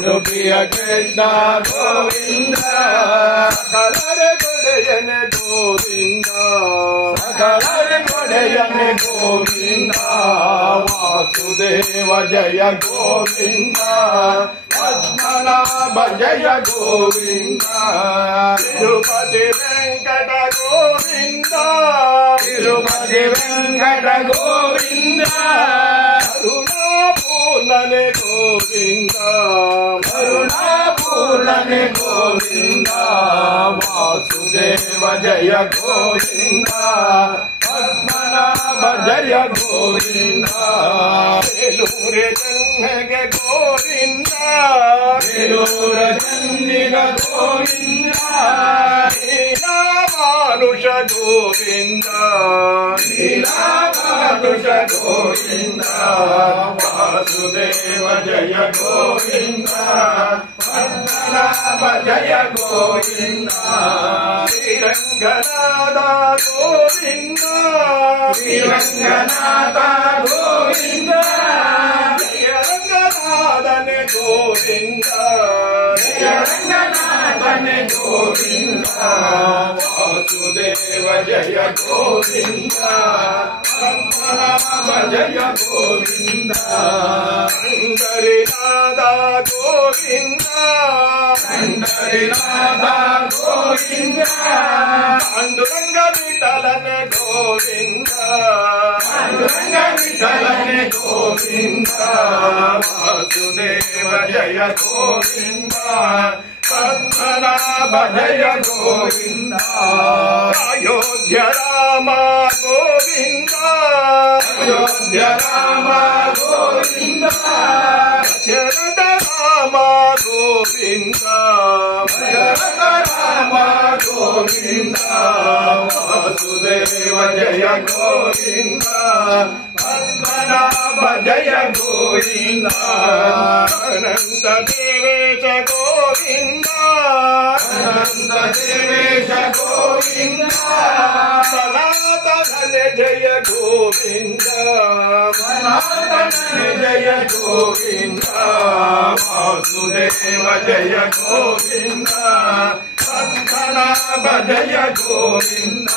ಉಡುಪಿಯ ಕೃಷ್ಣ ಗೋವಿಂದ ಸಕಲರ ಕೊಡೆಯನೆ ಗೋವಿಂದ ಸಕಲರ ಕೊಡೆಯನೆ ಗೋವಿಂದ ವಾಸುದೇವ ಜಯ ಗೋವಿಂದ ಪದ್ಮನಾಭ ಜಯ ಗೋವಿಂದ ತಿರುಪತಿ ವೆಂಕಟ ಗೋವಿಂದ ತಿರುಪತಿ ವೆಂಕಟ ಗೋವಿಂದ ಕರುಣಾಪೂರ್ಣನೆ ಗೋವಿಂದ ಕರುಣಾಪೂರ್ಣನೆ ಗೋವಿಂದ ವಾಸುದೇವ ಜಯ ಗೋವಿಂದ ಪದ್ಮನಾಭ ಜಯ ಗೋವಿಂದ ಬೇಲೂರು ಚೆನ್ನಗೆ ಗೋವಿಂದ ಬೇಲೂರು ಚೆನ್ನಿಗ ಗೋವಿಂದ ಮಾನುಷ ಗೋವಿಂದ ಮಾನುಷ ಗೋವಿಂದ ವಾಸುದೇವ ಜಯ ಗೋವಿಂದ ಪದ್ಮನಾಭ ಜಯ ಗೋವಿಂದ ಶ್ರೀರಂಗನಾಥ ಗೋವಿಂದ ಶ್ರೀರಂಗನಾಥ ಗೋವಿಂದ ಜಯ ರಂಗನಾಥನೆ ಗೋವಿಂದ ಜಯ ರಂಗನಾಥನೆ ಗೋವಿಂದ ವಾಸುದೇವ ಜಯ ಗೋವಿಂದ ಪದ್ಮನಾಭ ಜಯ ಗೋವಿಂದ ಪಂಡರಿನಾಥ ಗೋವಿಂದ ಪಂಡರಿನಾಥ ಗೋವಿಂದ ಪಾಂಡುರಂಗ ವಿಠಲನೆ ಗೋವಿಂದ ಪಾಂಡುರಂಗ ವಿಠಲನೆ ಗೋವಿಂದ ವಾಸುದೇವ ಜಯ ಗೋವಿಂದ ಪದ್ಮನಾಭ ಜಯ ಗೋವಿಂದ ಅಯೋಧ್ಯ ರಾಮ ಗೋವಿಂದ ಅಯೋಧ್ಯ ರಾಮ ಗೋವಿಂದ ದಶರಥ ರಾಮ ಗೋವಿಂದ ದಶರಥ ರಾಮ ಗೋವಿಂದ ವಾಸುದೇವ ಜಯ ಗೋವಿಂದ ಪದ್ಮನಾಭ ಜಯ ಗೋವಿಂದ ಅನಂತ ದೇವೇಶ ಗೋವಿಂದ ಅನಂತ ದೇವೇಶ ಗೋವಿಂದ ಸನಾತನ ಜಯ ಗೋವಿಂದ ಸನಾತನ ಜಯ ಗೋವಿಂದ ವಾಸುದೇವ ಜಯ ಗೋವಿಂದ ಪದ್ಮನಾಭ ಜಯ ಗೋವಿಂದ